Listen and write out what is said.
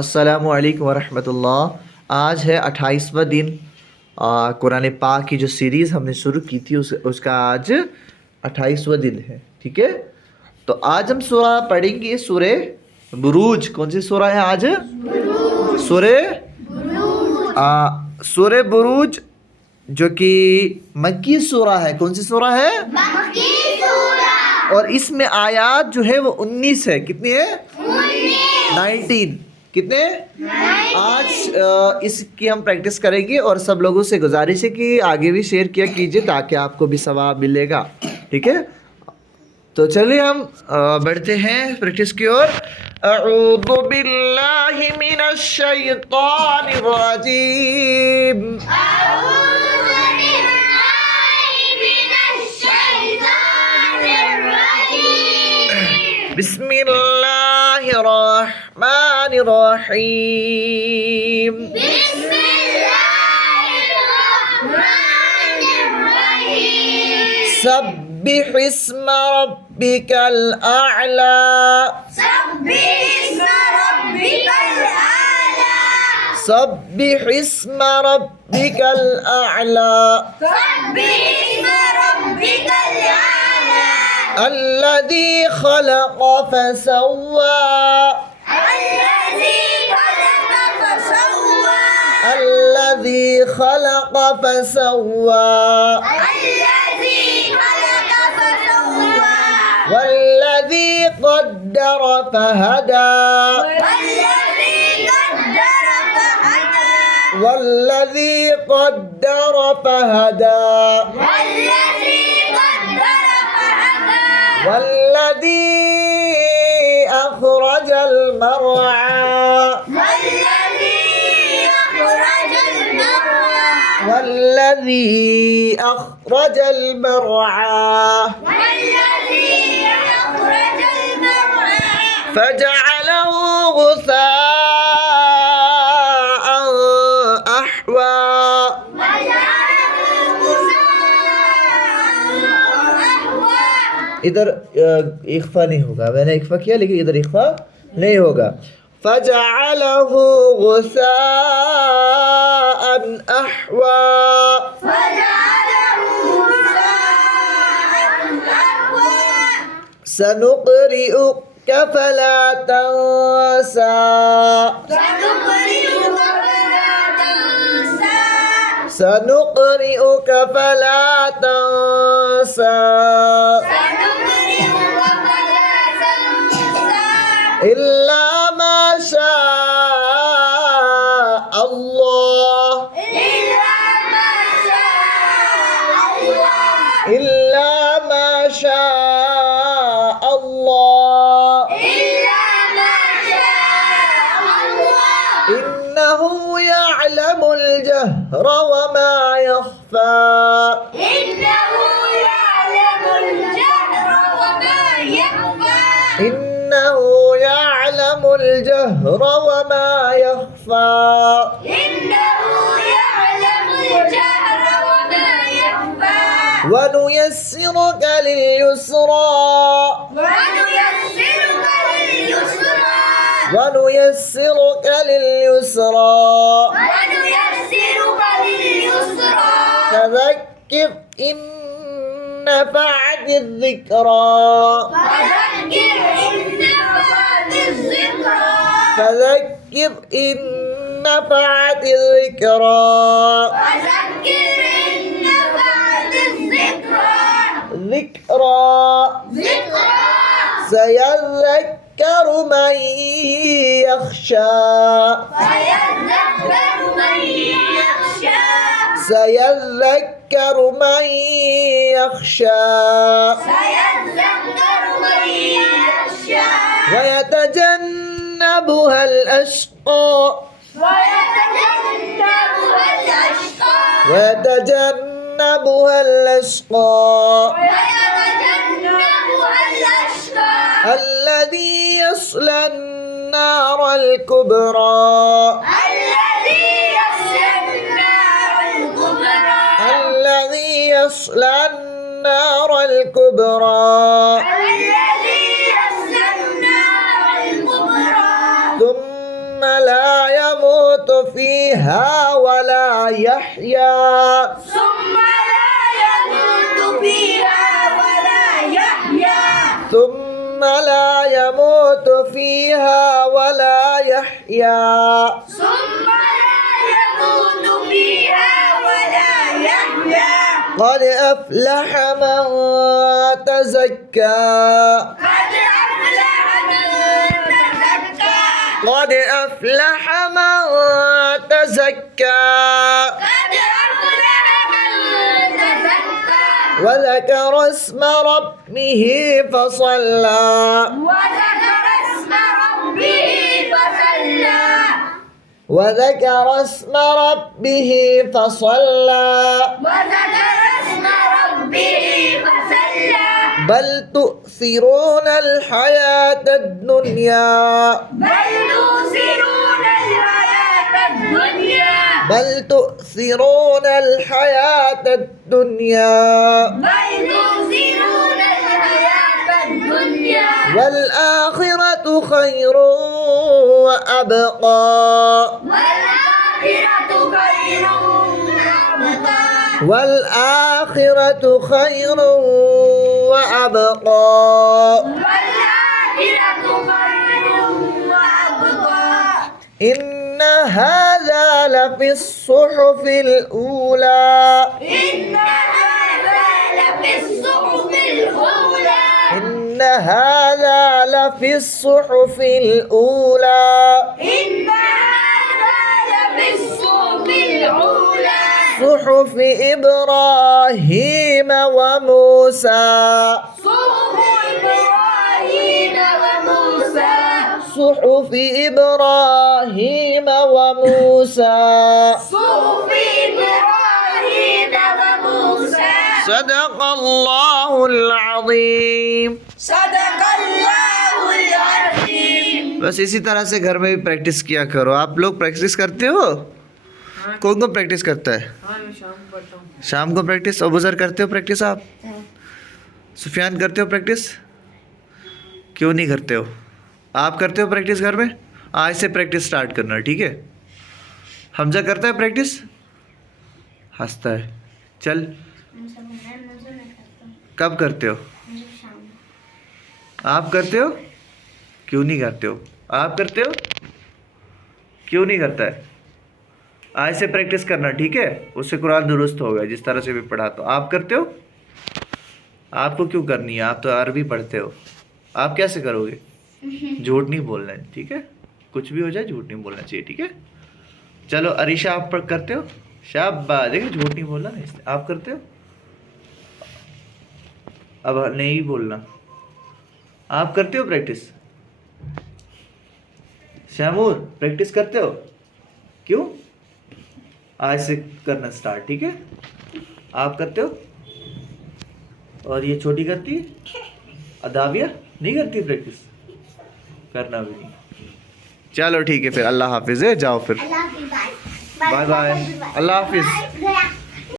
अस्सलामु अलैकुम वरहमतुल्लाह। आज है 28वां दिन कुरान पाक की जो सीरीज़ हमने शुरू की थी उसका आज 28वां दिन है। ठीक है, तो आज हम सूरा पढ़ेंगे सूरे बुरूज। कौन सी सूरा है आज? सूरे सूरे बुरूज, जो कि मक्की सूरा है। कौन सी सूरा है? मक्की सूरा। और इसमें आयात जो है वो 19 है। कितनी है? 19। कितने? आज इसकी हम प्रैक्टिस करेंगे और सब लोगों से गुजारिश है कि आगे भी शेयर किया कीजिए ताकि आपको भी सवाब मिलेगा। ठीक है, तो चलिए हम बढ़ते हैं प्रैक्टिस की ओर। अऊज़ु बिल्लाहि मिनश शैतानिर रजीम। बिस्मिल्लाहिर रहमानिर रहीम। सब्बिह इस्म रब्बिकल अअला। सब्बिह इस्म रब्बिकल अअला। الذي خلق فسوى। الذي خلق فسوى والذي قدر فهدى والذي قدر فهدى والذي أخرج المرعى والذي أخرج المرعى فجعله غثاء أحوى। इधर इख्फा नहीं होगा, मैंने इख्फा किया लेकिन इधर इख्फा नहीं होगा। फजअलहु गुसाअन अहवा। सनुक़रिउक फला तंसा। सनुक़रिउक फला तंसा इल्ला मा शाअ अल्लाह। इल्ला मा शाअ अल्लाह। इन्नहु यअलमुल जहर वमा यख्फा। إنه يعلم الجهر وما يخفى ونيسرك لليسرى ونيسرك لليسرى فذكر إن نفعت الذكرى فذكر إن نفعت الذكرى ذكرى سيذكر من يخشى سيذكر من يخشى ويتجنبها الأشقى ويتجنبها الأشقى الذي يصلى النار الكبرى الذي يصلى النار الكبرى ثم ثم لا يموت فيها ولا يحيا ثم لا يموت فيها ولا يحيا ثم لا يموت فيها ولا يحيا ثم لا يموت فيها ولا يحيا قد أفلح من تزكى قد أفلح من تزكى قد أفلح من تزكى قد أفلح من تزكى وذكر اسم ربه فصلى وذكر اسم ربه فصلى وذكر اسم ربه فصلى وذكر اسم ربه فصلى بل تؤثرون الحياة الدنيا بل تؤثرون الحياة الدنيا بل تؤثرون الحياة الدنيا بل تؤثرون الحياة الدنيا والآخرة خير وأبقى والآخرة خير وأبقى والآخرة خير وأبقى والآخرة خير وأبقى إن هذا لفي الصحف الأولى إن هذا لفي الصحف الأولى إن هذا لفي الصحف الأولى إن هذا لفي الصحف الأولى صحف إبراهيم وموسى صحف إبراهيم وموسى صحف إبراهيم وموسى صحف إبراهيم وموسى صدق الله العظيम صدق الله العظيम बस इसी तरह से घर में भी प्रैक्टिस किया करो। आप लोग प्रैक्टिस करते हो? कौन कौन प्रैक्टिस करता है? हाँ मैं शाम को करता हूँ। शाम को प्रैक्टिस। अबूजर करते हो प्रैक्टिस आप? सुफियान करते हो प्रैक्टिस? क्यों नहीं करते हो? आप करते हो प्रैक्टिस घर में? आज से प्रैक्टिस स्टार्ट करना, ठीक है? हमजा करता है प्रैक्टिस? हंसता है। चल कब करते हो? आप करते हो? क्यों नहीं करते हो? आप करते हो? क्यों नहीं करता है? आज से प्रैक्टिस करना, ठीक है? उससे कुरान दुरुस्त होगा जिस तरह से भी पढ़ाता हूँ। आप करते हो? आपको क्यों करनी है? आप तो अरबी पढ़ते हो। आप कैसे करोगे? झूठ नहीं बोलना है, ठीक है? कुछ भी हो जाए झूठ नहीं बोलना चाहिए, ठीक है? चलो अरीशा आप करते हो? शाबाश, देखिए झूठ नहीं बोलना है इसलिए। आप करते हो? अब नहीं बोलना। आप करते हो प्रैक्टिस? शैमूर प्रैक्टिस करते हो? क्यों? आज से करना स्टार्ट, ठीक है? आप करते हो? और ये छोटी करती है? अदाविया नहीं करती प्रैक्टिस? करना भी नहीं। चलो ठीक है फिर, अल्लाह हाफिज़ है, जाओ फिर, बाय बाय, अल्लाह हाफिज़।